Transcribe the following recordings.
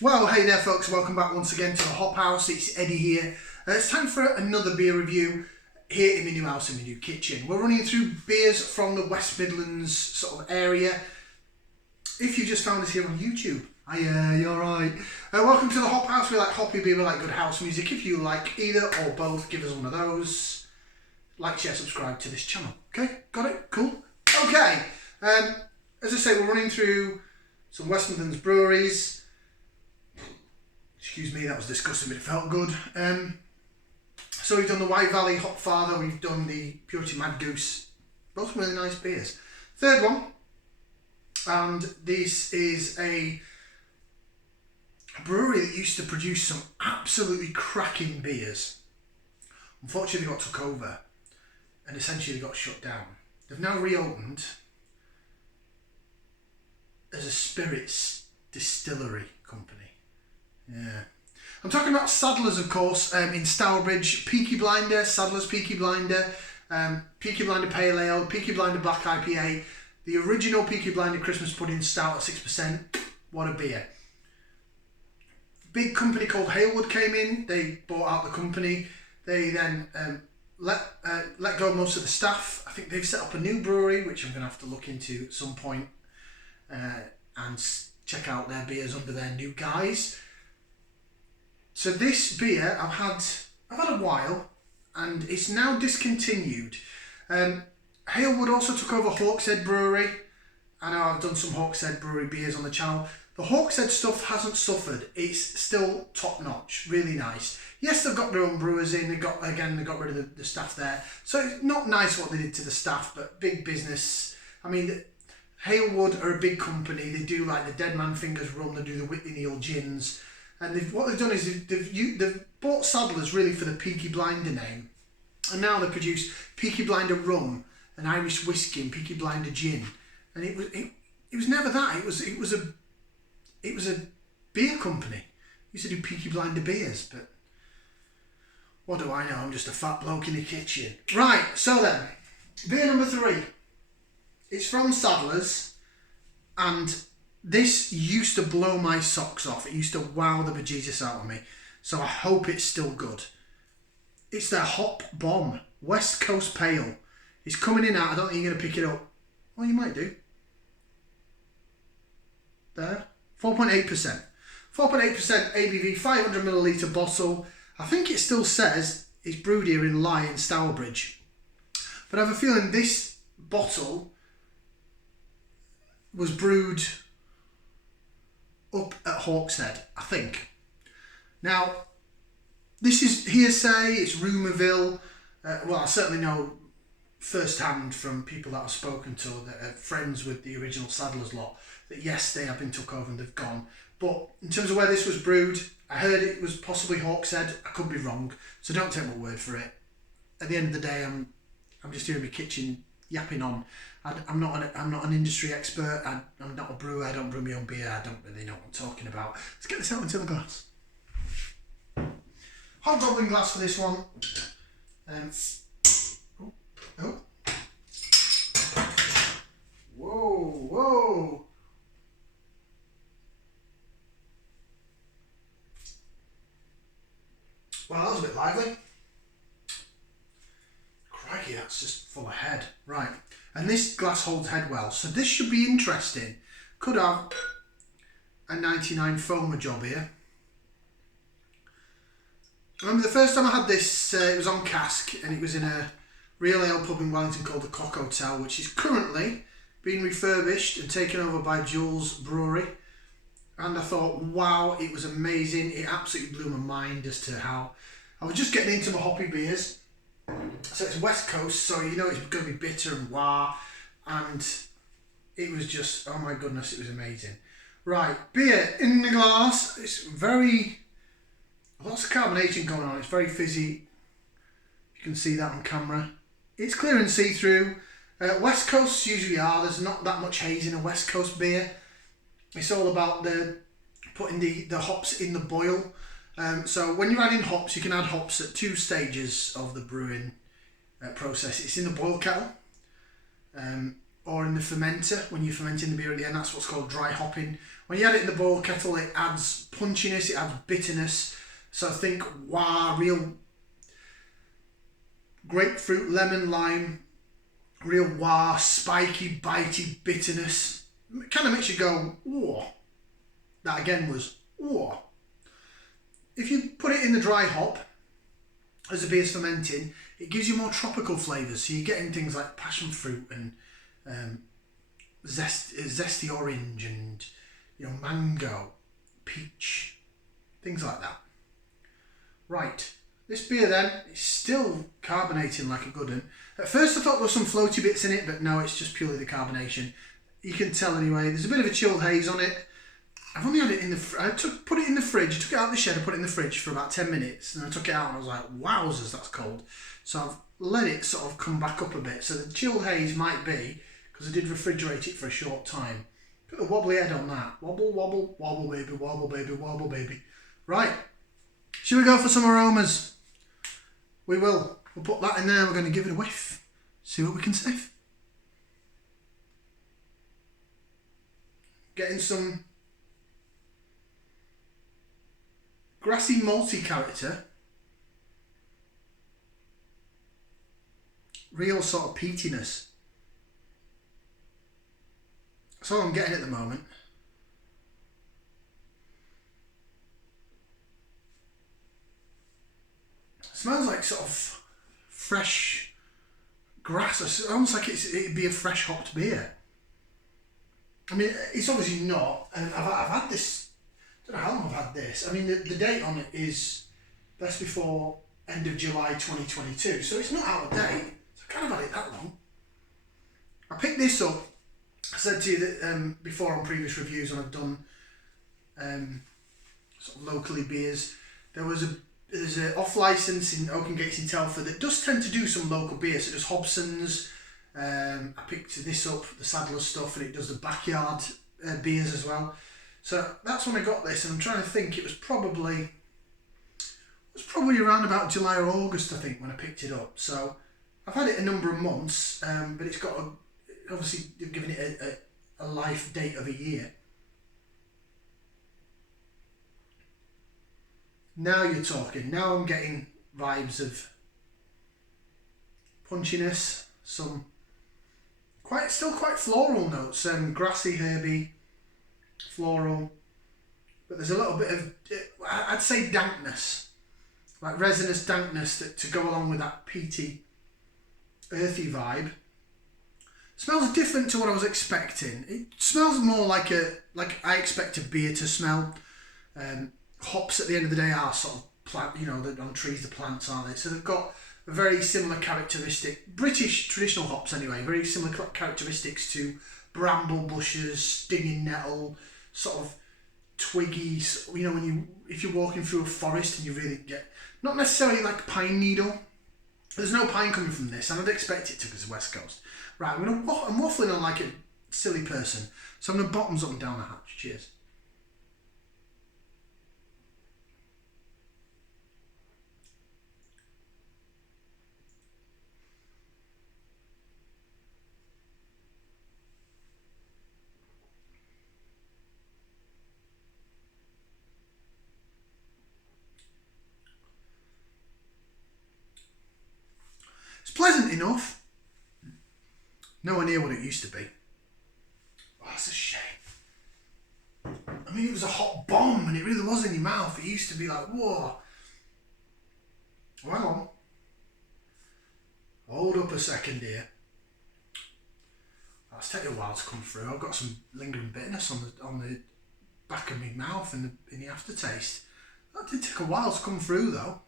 Well, hey there folks, welcome back once again to the Hop House. It's Eddie here. It's time for another beer review here in my new house, in my new kitchen. We're running through beers from the West Midlands sort of area. If you just found us here on YouTube, you're right. Welcome to the Hop House. We like hoppy beer, we like good house music. If you like either or both, give us one of those. Like, share, subscribe to this channel. Okay, got it? Cool. Okay, as I say, we're running through some West Midlands breweries. Excuse me, that was disgusting, but it felt good. So we've done the White Valley Hop Father, we've done the Purity Mad Goose. Both really nice beers. Third one, and this is a brewery that used to produce some absolutely cracking beers. Unfortunately, they got took over and essentially got shut down. They've now reopened as a spirits distillery company. Yeah. I'm talking about Sadler's, of course, in Stourbridge. Peaky Blinder, Sadler's Peaky Blinder, Peaky Blinder Pale Ale, Peaky Blinder Black IPA, the original Peaky Blinder Christmas Pudding Stout at 6%. What a beer. Big company called Halewood came in, they bought out the company. They then let go of most of the staff. I think they've set up a new brewery, which I'm going to have to look into at some point and check out their beers under their new guise. So this beer I've had a while, and it's now discontinued. Halewood also took over Hawkshead Brewery. I know I've done some Hawkshead Brewery beers on the channel. The Hawkshead stuff hasn't suffered. It's still top notch, really nice. Yes, they've got their own brewers in. They got rid of the staff there. So it's not nice what they did to the staff, but big business. I mean, Halewood are a big company. They do like the Dead Man Fingers rum. They do the Whitley Neal gins. And what they've done is they've bought Sadler's really for the Peaky Blinder name, and now they produce Peaky Blinder rum, an Irish whiskey, and Peaky Blinder gin. And it was never that. It was a beer company. Used to do Peaky Blinder beers, but what do I know? I'm just a fat bloke in the kitchen. Right. So then, beer number 3. It's from Sadler's, and this used to blow my socks off. It used to wow the bejesus out of me. So I hope it's still good. It's their Hop Bomb West Coast Pale. It's coming in out. I don't think you're going to pick it up. Well, you might do. There. 4.8%. 4.8% ABV, 500 millilitre bottle. I think it still says it's brewed here in Lye in Stourbridge. But I have a feeling this bottle was brewed up at Hawkshead, I think. Now, this is hearsay, it's rumourville. Well, I certainly know firsthand from people that I've spoken to that are friends with the original Sadler's lot that yes, they have been took over and they've gone. But in terms of where this was brewed, I heard it was possibly Hawkshead. I could be wrong, so don't take my word for it. At the end of the day, I'm just here in my kitchen yapping on. I'm not an industry expert. I'm not a brewer. I don't brew my own beer. I don't really know what I'm talking about. Let's get this out into the glass. Hobgoblin glass for this one. Oh. Whoa. Well, that was a bit lively. Crikey, that's just full of head. Right. And this glass holds head well, so this should be interesting. Could have a 99 foamer job here. I remember the first time I had this, it was on cask, and it was in a real ale pub in Wellington called the Cock Hotel, which is currently being refurbished and taken over by Jules Brewery. And I thought, wow, it was amazing. It absolutely blew my mind as to how I was just getting into my hoppy beers. So it's West Coast, so you know it's going to be bitter and wah, and it was just, oh my goodness, it was amazing. Right, beer in the glass. It's very, lots of carbonation going on. It's very fizzy. You can see that on camera. It's clear and see-through. West Coasts usually are. There's not that much haze in a West Coast beer. It's all about putting the hops in the boil. So when you're adding hops, you can add hops at 2 stages of the brewing process. It's in the boil kettle, or in the fermenter when you're fermenting the beer at the end. That's what's called dry hopping, When you add it in the boil kettle, it adds punchiness, it adds bitterness. So think real grapefruit, lemon, lime, real spiky, bitey bitterness. It kind of makes you go, whoa. That again was, whoa. If you put it in the dry hop, as the beer's fermenting, it gives you more tropical flavours. So you're getting things like passion fruit and zesty orange and mango, peach, things like that. Right, this beer then is still carbonating like a good one. At first I thought there were some floaty bits in it, but no, it's just purely the carbonation. You can tell anyway. There's a bit of a chilled haze on it. I've only had it in the put it in the fridge. I took it out of the shed and put it in the fridge for about 10 minutes, and I took it out and I was like, wowzers, that's cold. So I've let it sort of come back up a bit. So the chilled haze might be because I did refrigerate it for a short time. Put a wobbly head on that. Wobble, wobble, wobble, baby, wobble, baby, wobble, baby. Right. Should we go for some aromas? We will. We'll put that in there. We're going to give it a whiff. See what we can sniff. Getting some grassy malty character. Real sort of peatiness. That's all I'm getting at the moment. Smells like sort of fresh grass. It's almost like it'd be a fresh hopped beer. I mean, it's obviously not. And I've had this. I don't know how long I've had this. I mean, the date on it is best before end of July 2022. So it's not out of date. So I kind of had it that long. I picked this up. I said to you that before on previous reviews when I've done sort of locally beers, there's an off license in Oaken Gates in Telford that does tend to do some local beers. So it does Hobson's. I picked this up, the Sadler stuff, and it does the backyard beers as well. So that's when I got this, and I'm trying to think. It was probably around about July or August, I think, when I picked it up. So I've had it a number of months, but it's got obviously they've given it a life date of a year. Now you're talking. Now I'm getting vibes of punchiness, some still quite floral notes, grassy, herby, floral, but there's a little bit of, I'd say, dankness, like resinous dankness to go along with that peaty, earthy vibe. Smells different to what I was expecting. It smells more like I expect a beer to smell. Hops at the end of the day are sort of plant, on trees the plants, aren't they? So they've got a very similar characteristic, British traditional hops anyway, very similar characteristics to bramble bushes, stinging nettle, sort of twiggy, if you're walking through a forest and you really get, not necessarily like pine needle. There's no pine coming from this, and I'd expect it to because it's West Coast. Right, I'm waffling on like a silly person, so I'm going to bottoms up and down the hatch. Cheers. It's pleasant enough. Nowhere near what it used to be. Oh, that's a shame. I mean, it was a hot bomb and it really was in your mouth. It used to be like, whoa. Well, hang on. Hold up a second here. That's taking a while to come through. I've got some lingering bitterness on the back of my mouth and in the aftertaste. That did take a while to come through though.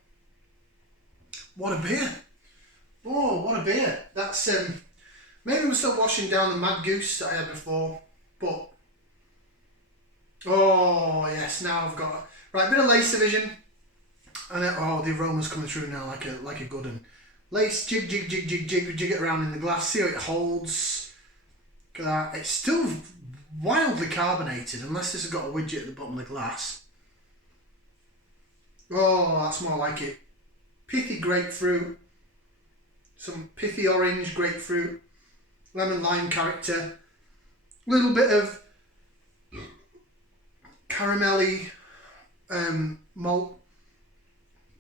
What a beer. Oh, what a beer. That's maybe I'm still washing down the Mad Goose that I had before, but oh yes, now I've got right, a bit of lace division, and the aroma's coming through now like a good one. Lace, jig it around in the glass, see how it holds. Look at that. It's still wildly carbonated, unless this has got a widget at the bottom of the glass. Oh, that's more like it. Pithy grapefruit, some pithy orange, grapefruit, lemon lime character, little bit of caramelly malt.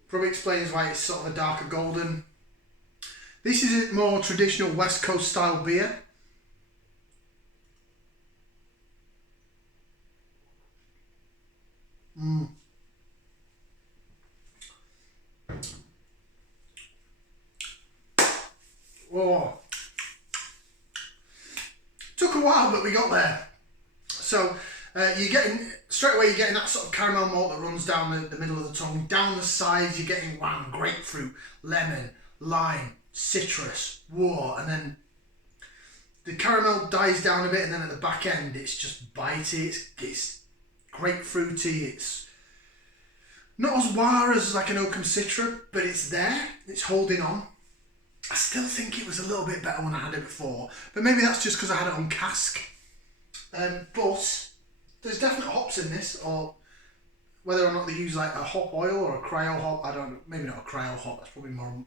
Probably explains why it's sort of a darker golden. This is a more traditional West Coast style beer. Oh, took a while, but we got there. So you're getting straight away. You're getting that sort of caramel malt that runs down the middle of the tongue, down the sides. You're getting grapefruit, lemon, lime, citrus, and then the caramel dies down a bit, and then at the back end, it's just bitey. It's grapefruity. It's not as war as like an Oakham Citra, but it's there. It's holding on. I still think it was a little bit better when I had it before, but maybe that's just because I had it on cask. But there's definite hops in this, or whether or not they use like a hop oil or a cryo hop, I don't know. Maybe not a cryo hop. That's probably more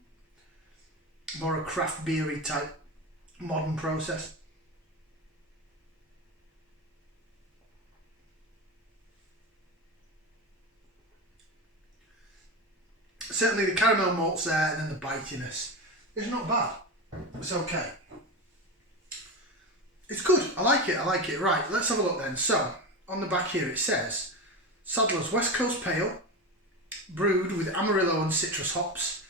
a craft beery type modern process. Certainly the caramel malt's there, and then the bitiness. It's not bad. It's okay. It's good. I like it. Right, let's have a look then. So, on the back here it says, Sadler's West Coast Pale, brewed with Amarillo and citrus hops.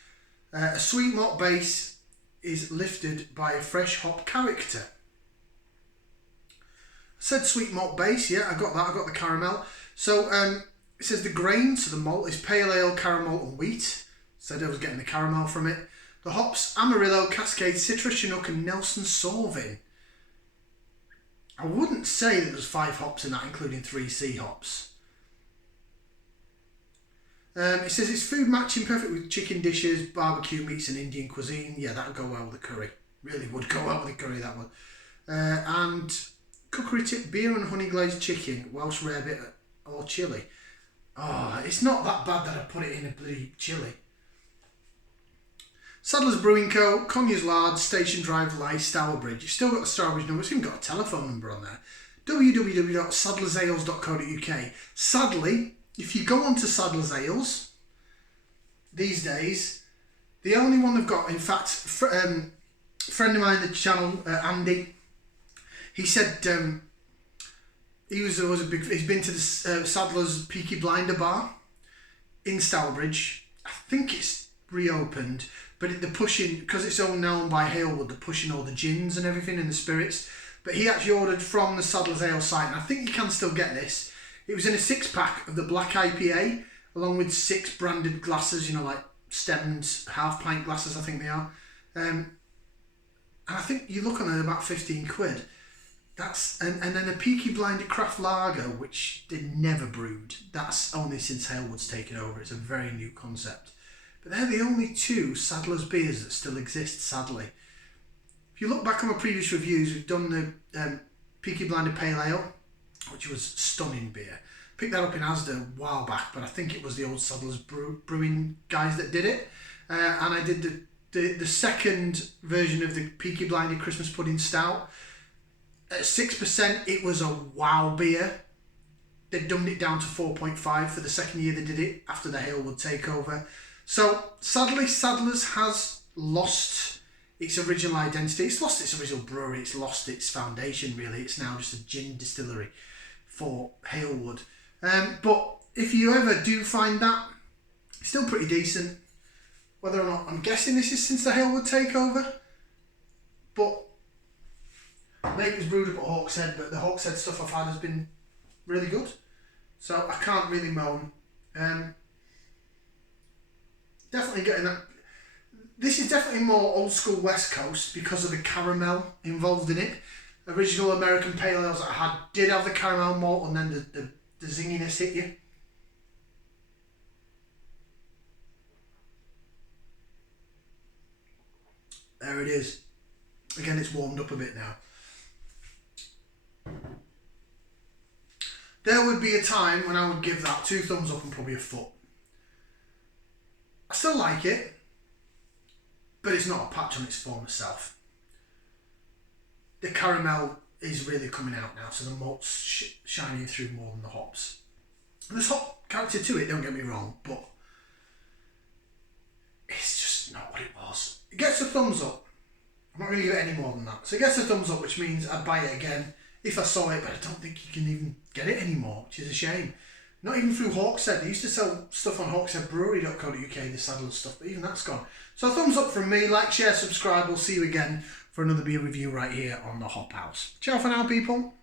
A sweet malt base is lifted by a fresh hop character. I said sweet malt base, yeah, I got that. I got the caramel. So, it says the grain, so the malt is pale ale, caramel and wheat. Said I was getting the caramel from it. The hops, Amarillo, Cascade, Citrus, Chinook and Nelson Sauvin. I wouldn't say that there's 5 hops in that, including 3 C hops. It says it's food matching, perfect with chicken dishes, barbecue meats and Indian cuisine. Yeah, that would go well with the curry. Really would go well with the curry, that one. And cookery tip, beer and honey glazed chicken, Welsh rarebit or chilli. Oh, it's not that bad that I put it in a bloody chilli. Sadler's Brewing Co., Conyers Lard, Station Drive, Leigh, Stourbridge. You've still got the Stourbridge number, it's even got a telephone number on there. www.sadlersales.co.uk. Sadly, if you go onto Sadler's Ales these days, the only one they've got, in fact, friend of mine in the channel, Andy, he said he's been to the Sadler's Peaky Blinder bar in Stourbridge. I think it's reopened. But they're pushing, because it's owned now by Halewood, they're pushing all the gins and everything and the spirits. But he actually ordered from the Sadler's Ale site, and I think you can still get this. It was in a 6-pack of the Black IPA, along with 6 branded glasses, you know, like stemmed half-pint glasses, I think they are. And I think you look on it, about 15 quid. And then a Peaky Blinder craft lager, which they never brewed. That's only since Halewood's taken over. It's a very new concept. But they're the only 2 Sadler's beers that still exist, sadly. If you look back on my previous reviews, we've done the Peaky Blinder Pale Ale, which was stunning beer. Picked that up in Asda a while back, but I think it was the old Sadler's Brewing guys that did it. And I did the second version of the Peaky Blinder Christmas Pudding Stout. At 6%, it was a wow beer. They dumbed it down to 4.5 for the second year they did it, after the Halewood takeover. So, sadly, Sadler's has lost its original identity. It's lost its original brewery. It's lost its foundation, really. It's now just a gin distillery for Halewood. But if you ever do find that, it's still pretty decent. Whether or not, I'm guessing this is since the Halewood takeover. But maybe it was brewed up at Hawkshead, but the Hawkshead stuff I've had has been really good. So, I can't really moan. Definitely getting that. This is definitely more old school West Coast because of the caramel involved in it. Original American Pale Ales that I had did have the caramel malt, and then the zinginess hit you. There it is. Again, it's warmed up a bit now. There would be a time when I would give that 2 thumbs up and probably a foot. I still like it, but it's not a patch on its former self. The caramel is really coming out now, so the malt's shining through more than the hops. There's hot character to it, don't get me wrong, but it's just not what it was. It gets a thumbs up. I'm not going to give it any more than that. So it gets a thumbs up, which means I'd buy it again if I saw it, but I don't think you can even get it anymore, which is a shame. Not even through Hawkshead. They used to sell stuff on hawksheadbrewery.co.uk, the Sadler stuff, but even that's gone. So a thumbs up from me. Like, share, subscribe. We'll see you again for another beer review right here on the Hop House. Ciao for now, people.